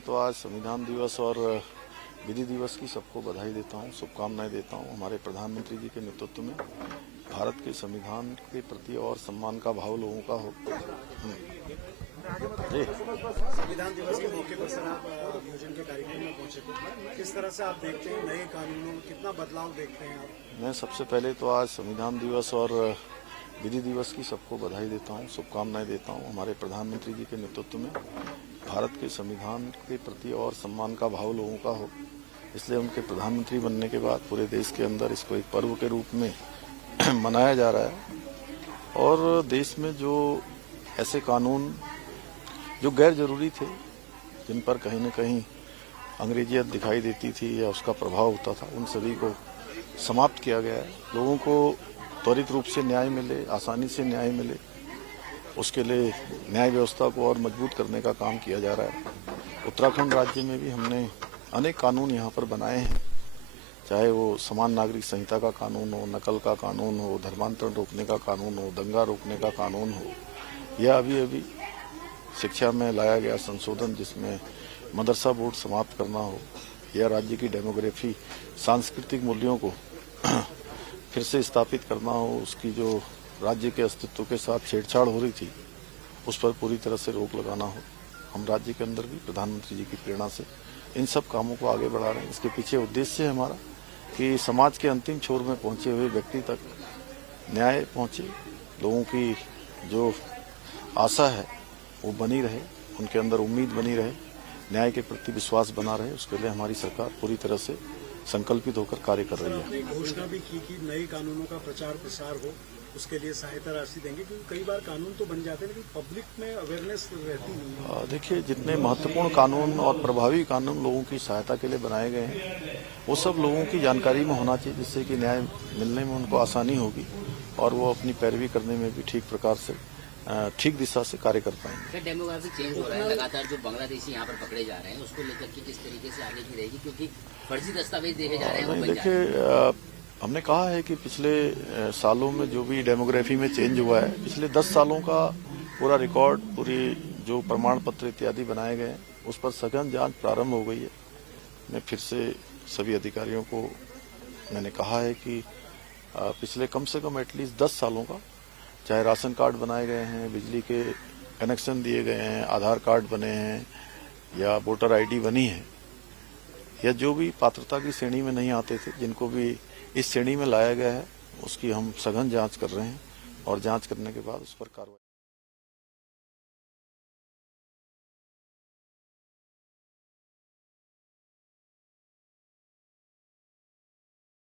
तो आज संविधान दिवस और विधि दिवस की सबको बधाई देता हूँ, शुभकामनाएं देता हूँ। हमारे प्रधानमंत्री जी के नेतृत्व में भारत के संविधान के प्रति और सम्मान का भाव लोगों का हो। संविधान दिवस के मौके पर सर आप अभियोजन के कार्यक्रम में पहुंचे थे, किस तरह से आप देखते हैं नए कानूनों में कितना बदलाव देखते हैं आप? मैं सबसे पहले तो आज संविधान दिवस और विधि दिवस की सबको बधाई देता हूँ, शुभकामनाएं देता हूँ। हमारे प्रधानमंत्री जी के नेतृत्व में भारत के संविधान के प्रति और सम्मान का भाव लोगों का हो, इसलिए उनके प्रधानमंत्री बनने के बाद पूरे देश के अंदर इसको एक पर्व के रूप में मनाया जा रहा है। और देश में जो ऐसे कानून जो गैर जरूरी थे, जिन पर कहीं न कहीं अंग्रेजियत दिखाई देती थी या उसका प्रभाव होता था, उन सभी को समाप्त किया गया है। लोगों को त्वरित रूप से न्याय मिले, आसानी से न्याय मिले, उसके लिए न्याय व्यवस्था को और मजबूत करने का काम किया जा रहा है। उत्तराखंड राज्य में भी हमने अनेक कानून यहाँ पर बनाए हैं, चाहे वो समान नागरिक संहिता का कानून हो, नकल का कानून हो, धर्मांतरण रोकने का कानून हो, दंगा रोकने का कानून हो, या अभी शिक्षा में लाया गया संशोधन जिसमें मदरसा बोर्ड समाप्त करना हो, या राज्य की डेमोग्राफी सांस्कृतिक मूल्यों को फिर से स्थापित करना हो, उसकी जो राज्य के अस्तित्व के साथ छेड़छाड़ हो रही थी उस पर पूरी तरह से रोक लगाना हो। हम राज्य के अंदर भी प्रधानमंत्री जी की प्रेरणा से इन सब कामों को आगे बढ़ा रहे हैं। इसके पीछे उद्देश्य है हमारा कि समाज के अंतिम छोर में पहुंचे हुए व्यक्ति तक न्याय पहुंचे, लोगों की जो आशा है वो बनी रहे, उनके अंदर उम्मीद बनी रहे, न्याय के प्रति विश्वास बना रहे। उसके लिए हमारी सरकार पूरी तरह से संकल्पित होकर कार्य कर रही है। घोषणा भी की कि नए कानूनों का प्रचार प्रसार हो, उसके लिए सहायता राशि देंगे, क्योंकि कई बार कानून तो बन जाते हैं लेकिन पब्लिक में अवेयरनेस रहती नहीं है। देखिए, जितने महत्वपूर्ण कानून और प्रभावी कानून लोगों की सहायता के लिए बनाए गए हैं, वो सब लोगों की जानकारी में होना चाहिए, जिससे कि न्याय मिलने में उनको आसानी होगी और वो अपनी पैरवी करने में भी ठीक प्रकार से ठीक दिशा से कार्य कर पाएंगे। डेमोग्राफी चेंज हो रहा है लगातार, जो बांग्लादेशी यहाँ पर पकड़े जा रहे हैं उसको लेकर के किस तरीके से आगे की रहेगी, क्योंकि फर्जी दस्तावेज देखे जा रहे हैं। देखिए, हमने कहा है कि पिछले सालों में जो भी डेमोग्राफी में चेंज हुआ है, पिछले 10 सालों का पूरा रिकॉर्ड, पूरी जो प्रमाण पत्र इत्यादि बनाए गए हैं, उस पर सघन जांच प्रारंभ हो गई है। मैं फिर से सभी अधिकारियों को मैंने कहा है कि पिछले कम से कम एटलीस्ट 10 सालों का, चाहे राशन कार्ड बनाए गए हैं, बिजली के कनेक्शन दिए गए हैं, आधार कार्ड बने हैं, या वोटर आईडी बनी है, या जो भी पात्रता की श्रेणी में नहीं आते थे, जिनको भी इस श्रेणी में लाया गया है, उसकी हम सघन जांच कर रहे हैं और जांच करने के बाद उस पर कार्रवाई